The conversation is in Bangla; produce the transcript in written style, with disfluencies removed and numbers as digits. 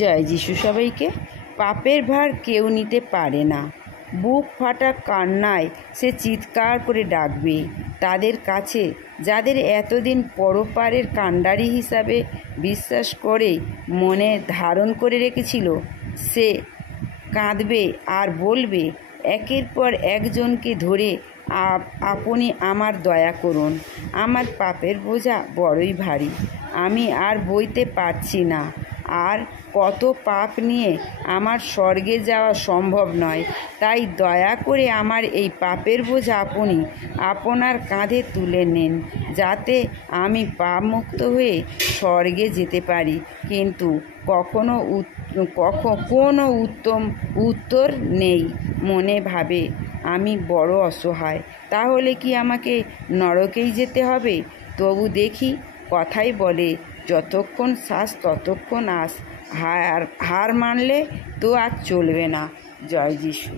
জয় যিশু সবাইকে। পাপের ভার কেউ নিতে পারে না। বুক ফাটা কান্নায় সে চিৎকার করে ডাকবে তাদের কাছে যাদের এতদিন পরপারের কাণ্ডারি হিসাবে বিশ্বাস করে মনে ধারণ করে রেখেছিল। সে কাঁদবে আর বলবে, একের পর একজনকে ধরে আপনি আমার দয়া করুন, আমার পাপের বোঝা বড়ই ভারী, আমি আর বইতে পারছি না, আর কত পাপ নিয়ে আমার স্বর্গে যাওয়া সম্ভব নয়। তাই দয়া করে আমার এই পাপের বোঝা আপনি আপনার কাঁধে তুলে নেন, যাতে আমি পাপমুক্ত হয়ে স্বর্গে যেতে পারি। কিন্তু কোনো উত্তম উত্তর নেই। মনে ভাবে, আমি বড় অসহায়, তাহলে কি আমাকে নরকেই যেতে হবে? তবু দেখি, কথাই বলে, যতক্ষণ শ্বাস ততক্ষণ আস। হার মানলে তো আর চলবে না। জয় যিশু।